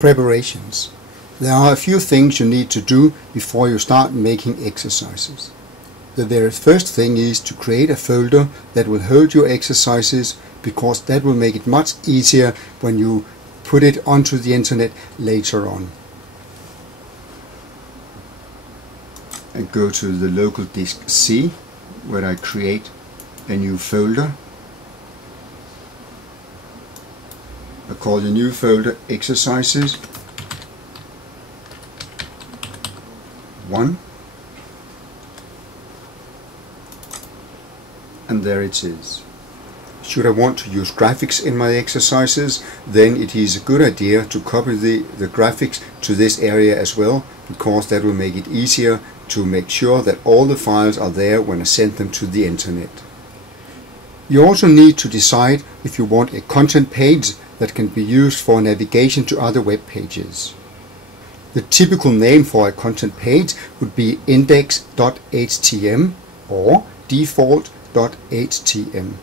Preparations. There are a few things you need to do before you start making exercises. The very first thing is to create a folder that will hold your exercises, because that will make it much easier when you put it onto the internet later on. And go to the local disk C, where I create a new folder. I call the new folder Exercises 1, and there it is. Should I want to use graphics in my exercises, then it is a good idea to copy the graphics to this area as well, because that will make it easier to make sure that all the files are there when I send them to the internet. You also need to decide if you want a content page that can be used for navigation to other web pages. The typical name for a content page would be index.htm or default.htm.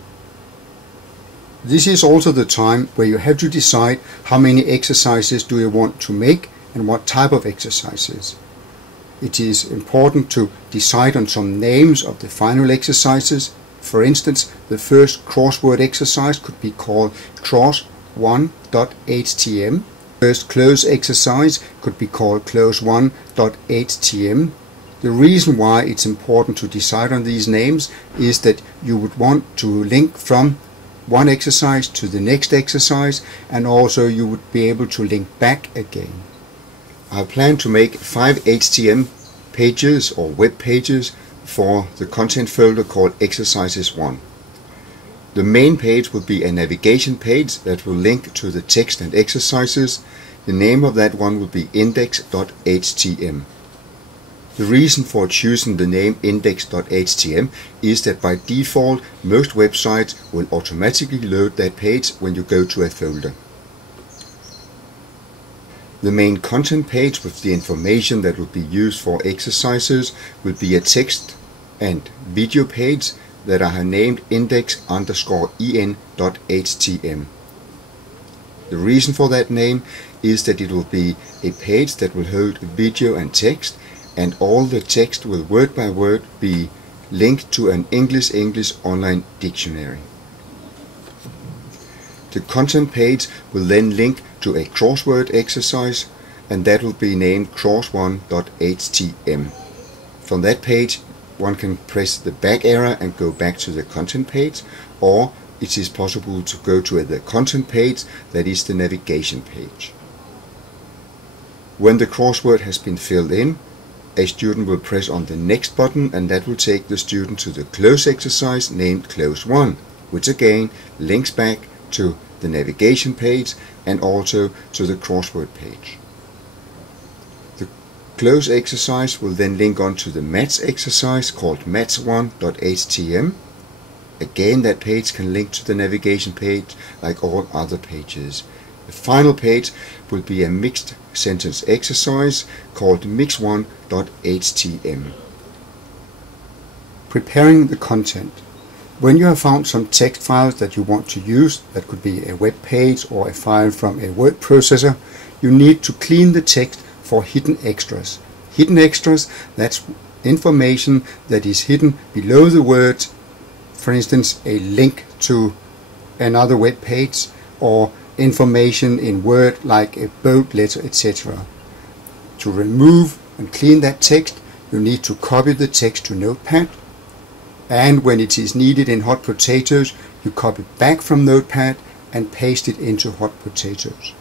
This is also the time where you have to decide how many exercises do you want to make and what type of exercises. It is important to decide on some names of the final exercises. For instance, the first crossword exercise could be called clos1.htm. First close exercise could be called clos1.htm. The reason why it's important to decide on these names is that you would want to link from one exercise to the next exercise, and also you would be able to link back again. I plan to make 5 HTML pages or web pages for the content folder called Exercises 1. The main page will be a navigation page that will link to the text and exercises. The name of that one will be index.htm. The reason for choosing the name index.htm is that by default most websites will automatically load that page when you go to a folder. The main content page with the information that will be used for exercises will be a text and video page that I have named index_en.htm. The reason for that name is that it will be a page that will hold video and text, and all the text will word by word be linked to an English online dictionary. The content page will then link to a crossword exercise, and that will be named cros1.htm. From that page one can press the back arrow and go back to the content page, or it is possible to go to the content page, that is the navigation page. When the crossword has been filled in, a student will press on the next button, and that will take the student to the close exercise named clos1, which again links back to the navigation page and also to the crossword page. The close exercise will then link on to the maths exercise called maths1.htm. Again, that page can link to the navigation page like all other pages. The final page will be a mixed sentence exercise called mix1.htm. Preparing the content. When you have found some text files that you want to use, that could be a web page or a file from a word processor, you need to clean the text for hidden extras. Hidden extras, that's information that is hidden below the words, for instance a link to another web page or information in Word like a bold letter, etc. To remove and clean that text, you need to copy the text to Notepad, and when it is needed in Hot Potatoes, you copy back from Notepad and paste it into Hot Potatoes.